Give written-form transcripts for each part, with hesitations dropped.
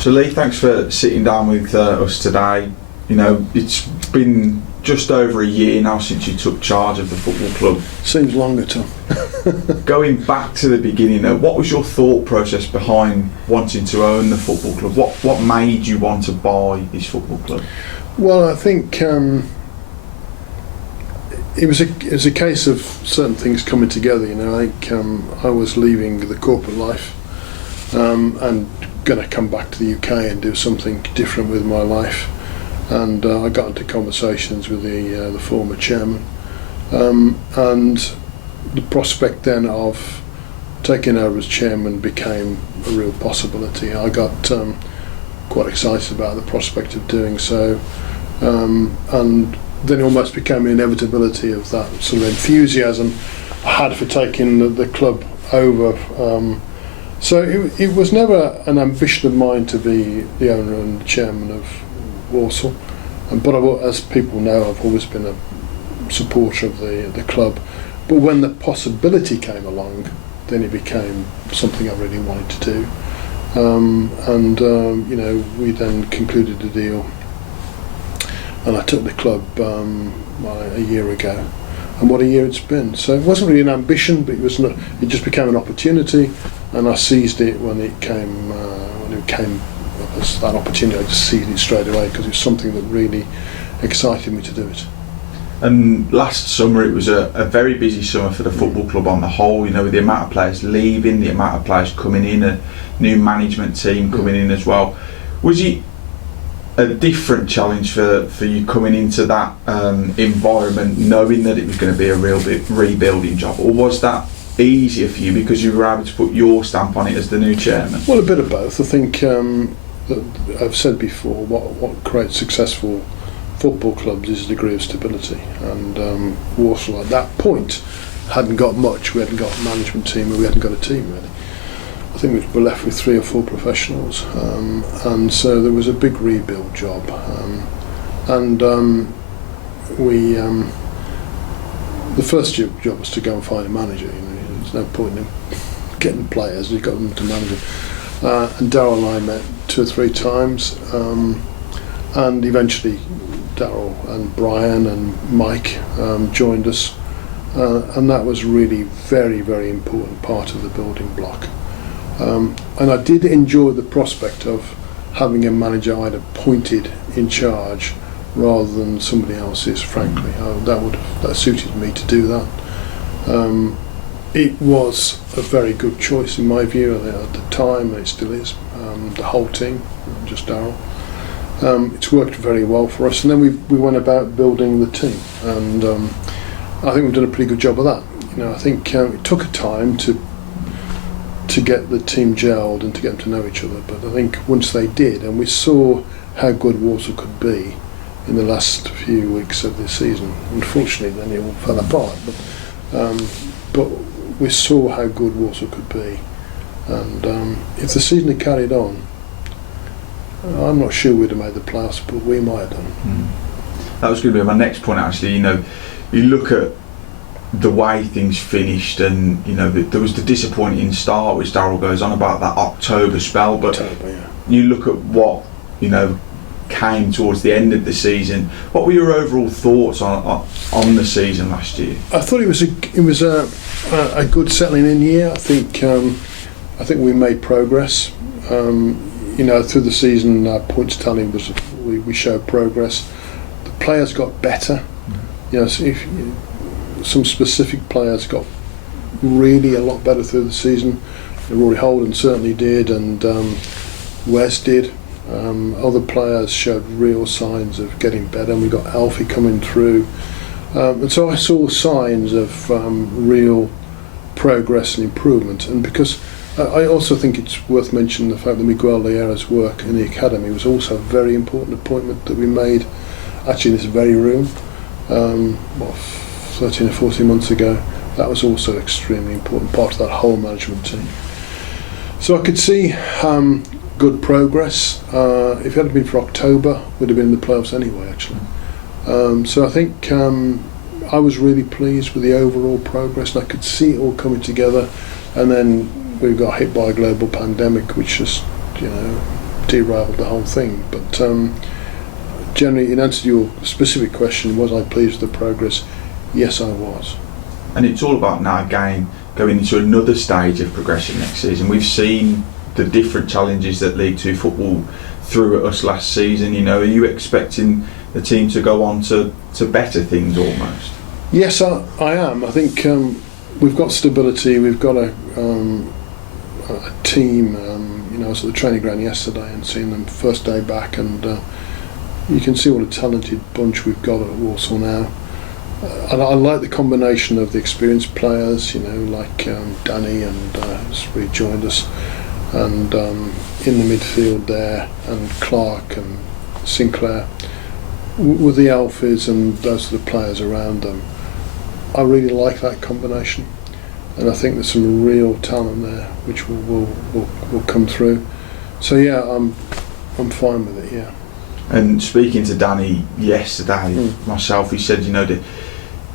So Leigh, thanks for sitting down with us today. You know, it's been just over a year now since you took charge of the football club. Seems longer, Tom. Going back to the beginning though, what was your thought process behind wanting to own the football club? What made you want to buy this football club? Well, I think it was a case of certain things coming together. You know, I think I was leaving the corporate life and going to come back to the UK and do something different with my life. And I got into conversations with the former chairman, and the prospect then of taking over as chairman became a real possibility. I got quite excited about the prospect of doing so, and then it almost became an inevitability of that sort of enthusiasm I had for taking the club over. So it was never an ambition of mine to be the owner and the chairman of Walsall, but as people know, I've always been a supporter of the club. But when the possibility came along, then it became something I really wanted to do. You know, we then concluded the deal, and I took the club a year ago. And what a year it's been. So it wasn't really an ambition, but it just became an opportunity, and I seized it when it came as that opportunity. I just seized it straight away because it was something that really excited me to do it. And last summer it was a very busy summer for the football club on the whole, you know, with the amount of players leaving, the amount of players coming in, a new management team coming in as well. Was it a different challenge for you coming into that environment, knowing that it was going to be a real bit rebuilding job, or was that easier for you because you were able to put your stamp on it as the new chairman? Well, a bit of both. I think that I've said before, what creates successful football clubs is a degree of stability, and Walsall at that point hadn't got much. We hadn't got a management team, and we hadn't got a team really. I think we were left with 3 or 4 professionals, and so there was a big rebuild job, we the first job was to go and find a manager. You know, there's no point in getting players, you've got them to manage them. And Darryl and I met 2 or 3 times, and eventually Darryl and Brian and Mike joined us, and that was really very, very important part of the building block. And I did enjoy the prospect of having a manager I'd appointed in charge rather than somebody else's, frankly. That suited me to do that. It was a very good choice in my view at the time, and it still is. The whole team, not just Darryl. It's worked very well for us, and then we went about building the team, and I think we've done a pretty good job of that. You know, I think it took a time to get the team gelled and to get them to know each other, but I think once they did, and we saw how good Walsall could be in the last few weeks of this season. Unfortunately, then it all fell apart, but we saw how good Walsall could be, and if the season had carried on, I'm not sure we'd have made the playoffs, but we might have done. That was going to be my next point actually. You know, you look at the way things finished, and you know there was the disappointing start, which Darryl goes on about, that October spell, but you look at what, you know, came towards the end of the season. What were your overall thoughts on the season last year? I thought it was a good settling in year. I think we made progress. You know, through the season, our points tally was we showed progress. The players got better. You know, so some specific players got really a lot better through the season. Rory Holden certainly did, and Wes did. Other players showed real signs of getting better, and we got Alfie coming through. And so I saw signs of real progress and improvement. And because I also think it's worth mentioning the fact that Miguel Leira's work in the academy was also a very important appointment that we made actually in this very room 13 or 14 months ago. That was also an extremely important part of that whole management team. So I could see good progress. If it hadn't been for October, we'd have been in the playoffs anyway actually. So I think I was really pleased with the overall progress, and I could see it all coming together. And then we got hit by a global pandemic, which just, you know, derailed the whole thing. But generally, in answer to your specific question, was I pleased with the progress? Yes, I was. And it's all about now again going into another stage of progression next season. We've seen the different challenges that League Two football threw at us last season. Are you expecting the team to go on to better things almost? Yes, I am. I think we've got stability. We've got a team. I was at the training ground yesterday and seeing them first day back, and you can see what a talented bunch we've got at Walsall now. And I like the combination of the experienced players, like Danny and has rejoined us, and in the midfield there, and Clark and Sinclair, with the Alfies and those are the players around them. I really like that combination, and I think there's some real talent there which will come through. So yeah, I'm fine with it. Yeah. And speaking to Danny yesterday, myself, he said,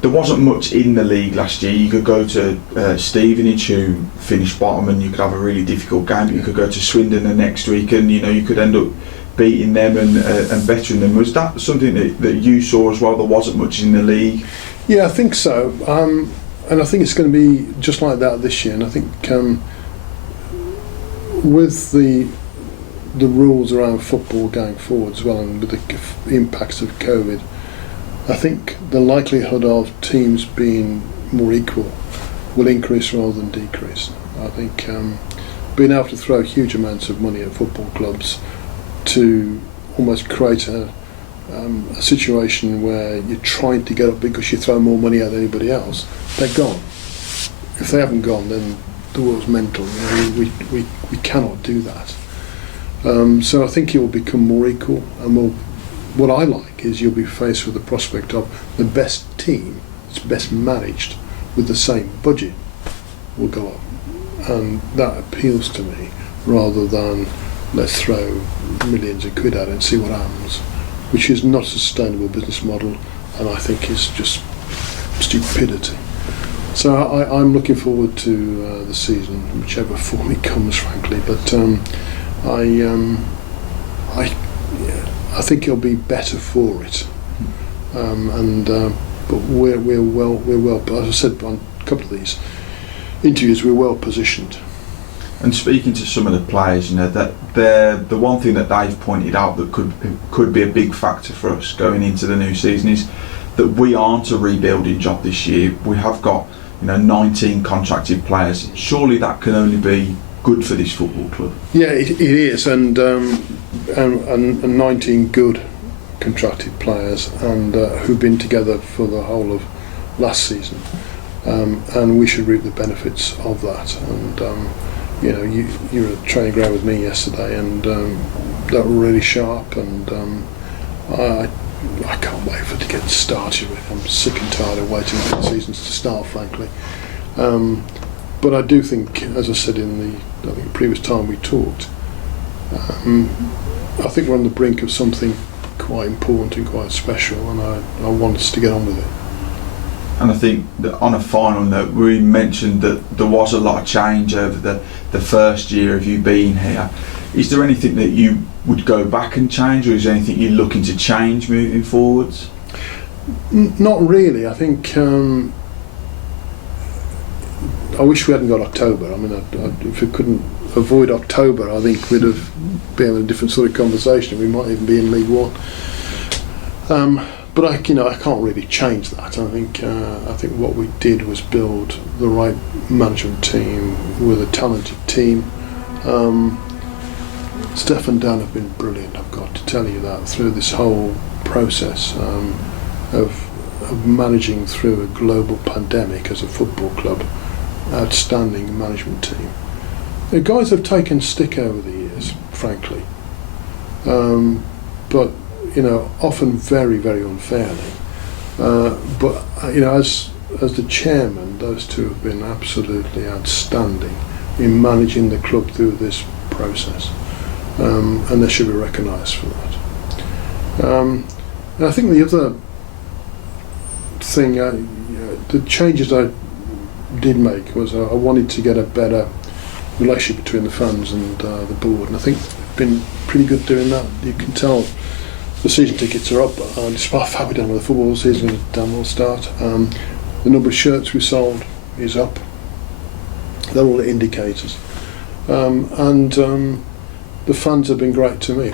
there wasn't much in the league last year. You could go to Stevenage, who finished bottom, and you could have a really difficult game. You could go to Swindon the next week, and you could end up beating them and bettering them. Was that something that you saw as well? There wasn't much in the league. Yeah, I think so, and I think it's going to be just like that this year. And I think with the rules around football going forward as well, and with the impacts of COVID, I think the likelihood of teams being more equal will increase rather than decrease. I think being able to throw huge amounts of money at football clubs to almost create a situation where you're trying to get up because you throw more money at anybody else, they're gone. If they haven't gone, then the world's mental. We cannot do that. So I think it will become more equal, and what I like is you'll be faced with the prospect of the best team that's best managed with the same budget will go up, and that appeals to me rather than let's throw millions of quid at it and see what happens, which is not a sustainable business model, and I think is just stupidity. So I'm looking forward to the season, whichever form it comes, frankly. But I think it'll be better for it, but we're well. As I said on a couple of these interviews, we're well positioned. And speaking to some of the players, that the one thing that they've pointed out that could be a big factor for us going into the new season is that we aren't a rebuilding job this year. We have got 19 contracted players. Surely that can only be good for this football club. Yeah, it is, and 19 good contracted players, and who've been together for the whole of last season, and we should reap the benefits of that. And you were at training ground with me yesterday, and that were really sharp, and I can't wait for it to get started. I'm sick and tired of waiting for the seasons to start, frankly. But I do think, as I said in the previous time we talked, I think we're on the brink of something quite important and quite special, and I want us to get on with it. And I think that on a final note, we mentioned that there was a lot of change over the first year of you being here. Is there anything that you would go back and change, or is there anything you're looking to change moving forwards? Not really. I think I wish we hadn't got October. I mean, if we couldn't avoid October, I think we'd have been having a different sort of conversation. We might even be in League One. But I can't really change that. I think what we did was build the right management team with a talented team. Steph and Dan have been brilliant. I've got to tell you that through this whole process of managing through a global pandemic as a football club. Outstanding management team. The guys have taken stick over the years, frankly, but often very, very unfairly. But as the chairman, those two have been absolutely outstanding in managing the club through this process, and they should be recognised for that. And I think the other thing, the changes I did make was I wanted to get a better relationship between the fans and the board, and I think been pretty good doing that. You can tell the season tickets are up, despite the fact we don't know the football season going to damn well start. The number of shirts we sold is up. They're all indicators. And the fans have been great to me.